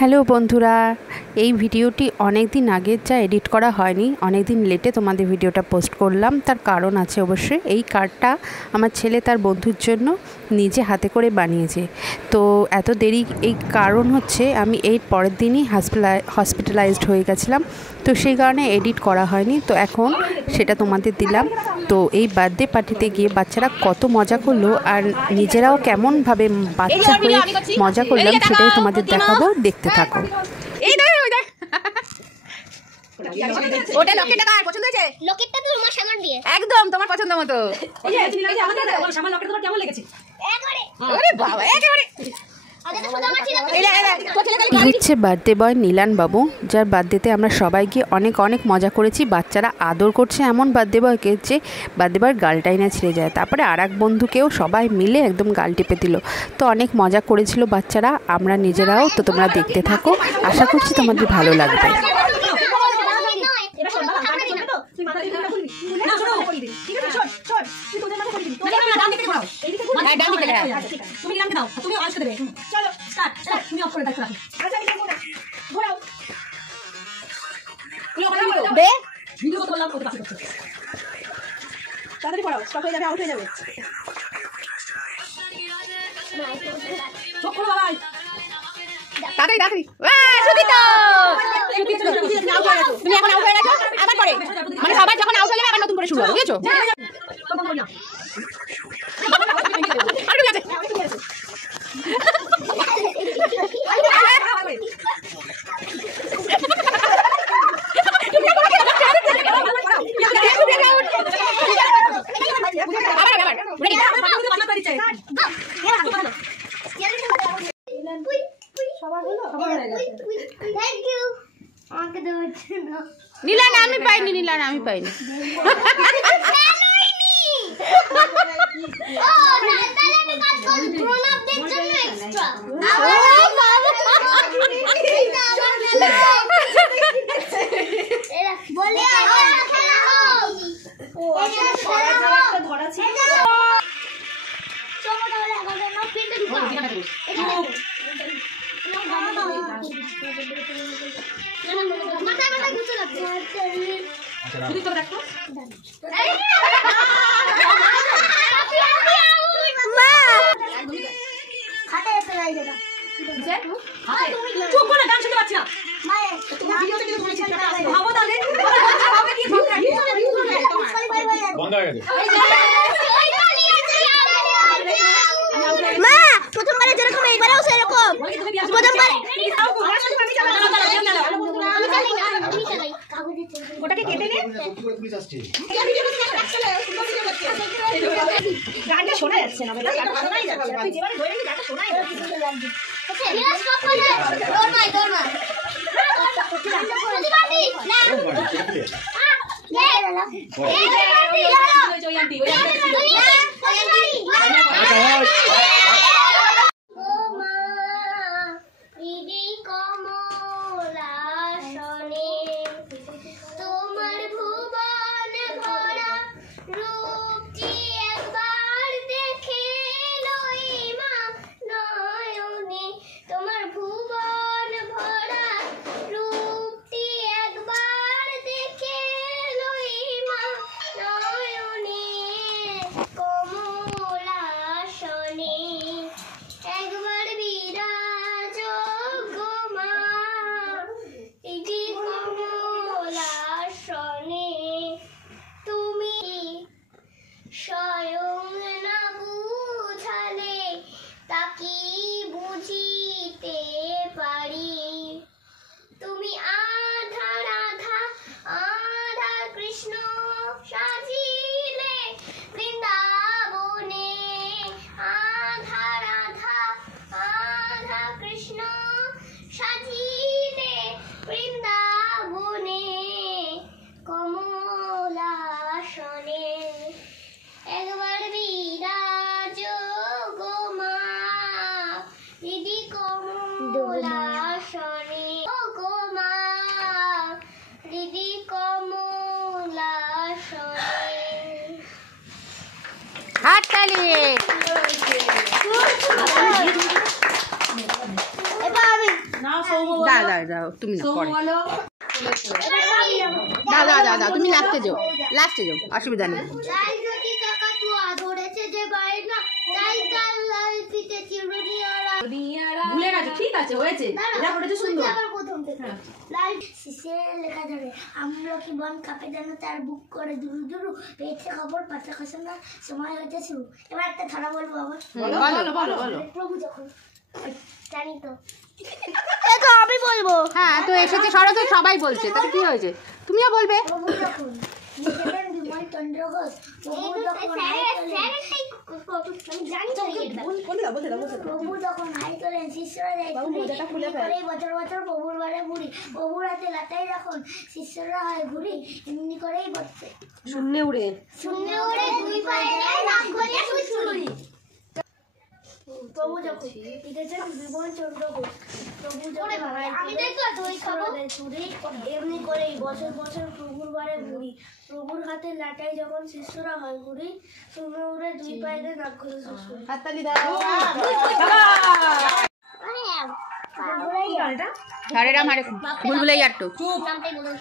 Hello বন্ধুরা, এই ভিডিওটি অনেক দিন আগে যা এডিট করা হয়নি, অনেক দিন লেটে তোমাদের ভিডিওটা পোস্ট করলাম। তার কারণ আছে অবশ্যই। এই কার্ডটা আমার ছেলে তার বন্ধুর জন্য নিজে হাতে করে বানিয়েছে। তো এত দেরি এই কারণ হচ্ছে আমি এর পরের দিনই হসপিটালাইজড হয়ে গেছিলাম, তো সেই কারণে এডিট করা হয়নি। তো এখন সেটা তোমাদের দিলাম। তো এই বার্থডে পার্টিতে গিয়ে বাচ্চারা কত মজা করলো আর নিজেরাও কেমনভাবে বাচ্চা হয়ে মজা করলাম সেটাই তোমাদের দেখাবো, দেখতে থাকো। ওটা লকেটটা কার পছন্দ হয়েছে? লকেটটা তো তোমার সামান দিয়ে একদম তোমার পছন্দ মতো। এই যে আমাদের সামান লকেট তোমার কেমন লেগেছে? একেবারে আরে বাবা একেবারে হচ্ছে বার্থডে বয় নীলান বাবু, যার বার্থডেতে আমরা সবাই গিয়ে অনেক অনেক মজা করেছি। বাচ্চারা আদর করছে এমন বার্থডে বয়কে যে বার্থডে বয়ের গালটাই না ছিঁড়ে যায়। তারপরে আর এক বন্ধুকেও সবাই মিলে একদম গাল টিপে দিল। তো অনেক মজা করেছিল বাচ্চারা, আমরা নিজেরাও। তো তোমরা দেখতে থাকো, আশা করছি তোমাদের ভালো লাগবে। তাড়াতাড়ি পড়াও, স্টপ হয়ে যাবে, আউট হয়ে যাবে। চোখ খোলো বাবা, তাড়াতাড়ি তাড়াতাড়ি। তুমি এখন আউট হয়ে গেছো, আবার পরে মানে সবাই যখন আউট হয়ে যাবে আবার নতুন করে শুরু হবে, বুঝেছো? নীলান আমি পাইনি, নীলান আমি পাইনি। প্রথমবারে যেরকম এইবারেও সেরকম ওটাকে কেটে নে। গানটা শোনা যাচ্ছে না, শোনাই যাচ্ছে না। তুই যেভাবে ধরে নিলি গানটা শোনাই যাচ্ছে হাততালি। এবার আমি দাও তুমি না পরে দাও তুমি লাস্টে যাও অসুবিধা নেই। ভুলে গেছে, ঠিক আছে হয়েছে, এটা করেছে সুন্দর। আমলকি বন কাপে যেন তার বুক করে দুরু দুরু পেয়েছে খবর পাতা খসানো সময় হয়েছে শুরু। এবার একটা ধারা বলবো আবার। বলো। প্রভু যখন জানি তো এটা আমি বলবো। হ্যাঁ তো এসেছে সরস্বতী, সবাই বলছে, তাহলে কি হয়েছে তুমিও বলবে। প্রভু যখন নিজেদের বিমল চন্দ্র ঘোষ প্রভু যখন প্রভু যখন হাই তোলেন শিষ্যরা যায় বছর বছর প্রভুর বারে বুড়ি, প্রভুর হাতে লাটাই যখন শিষ্যরা হয় বুড়ি, এমনি করেই বসছে শূন্যে উড়ে দুই পায়ে নাক গলিয়ে সুসুরি। প্রভু যখন লিখেছেন বিমল চন্দ্র ঘোষ, প্রভু যখন আমি দেখো দই খাবো চুরি, এমনি করেই বছর বছর প্রভুর বারে বুড়ি, প্রভুর হাতে লাটাই যখন শিষ্যরা হয় বুড়ি, শূন্য উড়ে দুই পায়ে নাক গলিয়ে সুসুরি। হাততালি দাও। হরে রাম হরে বুলবুলাই আর তো নামটাই বলুন।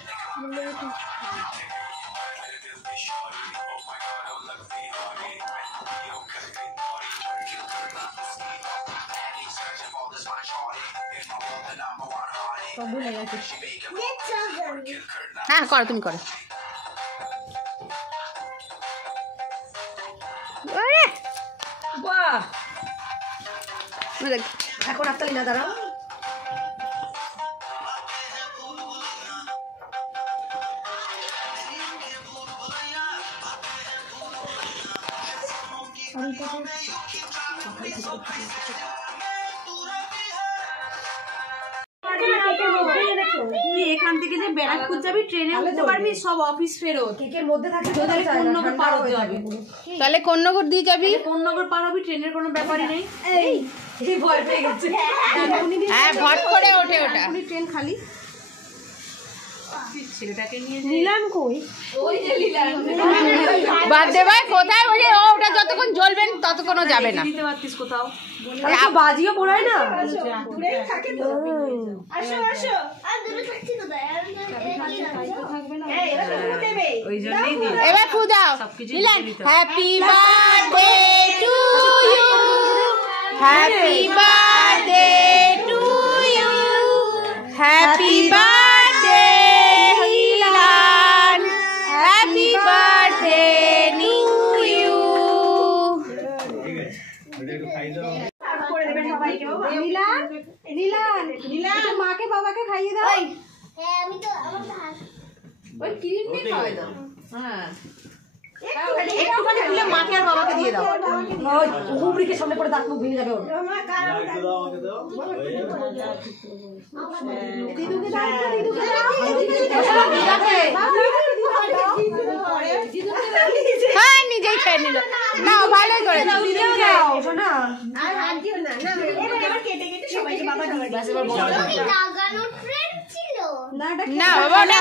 হ্যাঁ করো তুমি করো। বাহ, এখন হাততালি না, দাঁড়াও। তুই এখান থেকে যে ব্যারাকপুর যাবি ট্রেনে উঠতে পারবি, সব অফিস ফেরত কেকের মধ্যে থাকে, তাহলে কোন্নগর পার হতে হবে। তাহলে কোন্নগর দিয়ে যাবি, কোন্নগর পার হবি, ট্রেনের কোনো ব্যাপারই নেই। এই ভয় পেয়ে গেছে, হ্যাঁ ভট করে ওঠে ওটা। ট্রেন খালি। ছেলেটাকে নিয়ে নিলাম কই, ওই যে নিলাম বাদ দে ভাই, কোথায় ওই যে ওটা যতক্ষণ জ্বলবেন ততক্ষণও যাবে না। নিতে পারতিস কোথাও, বাজিও পড়ায় না। এবার ফু দাও। Happy birthday to you, happy birthday to you, happy birthday Hilan, happy birthday new you. মাকে বাবাকে খাইয়ে দাও। আমি তো আমার ওই ক্রিম দিয়ে খাওয়াই দাও। হ্যাঁ একটুখানি তুলে মাকে আর বাবাকে দিয়ে দাও। ওই হুবড়িকে সামনে পড়ে দাঁত মুখ ভেঙে যাবে ওর। দিদুকে দাও, দিদুকে দাও। হ্যাঁ নিজেই খেয়ে নিল, না ভালোই করে। না আর হাত দিও না, না এবার কেটে কেটে সবাইকে বাবা দাও। বাস এবার বড় লাগানো ট্রেন ছিল না বাবা ওটা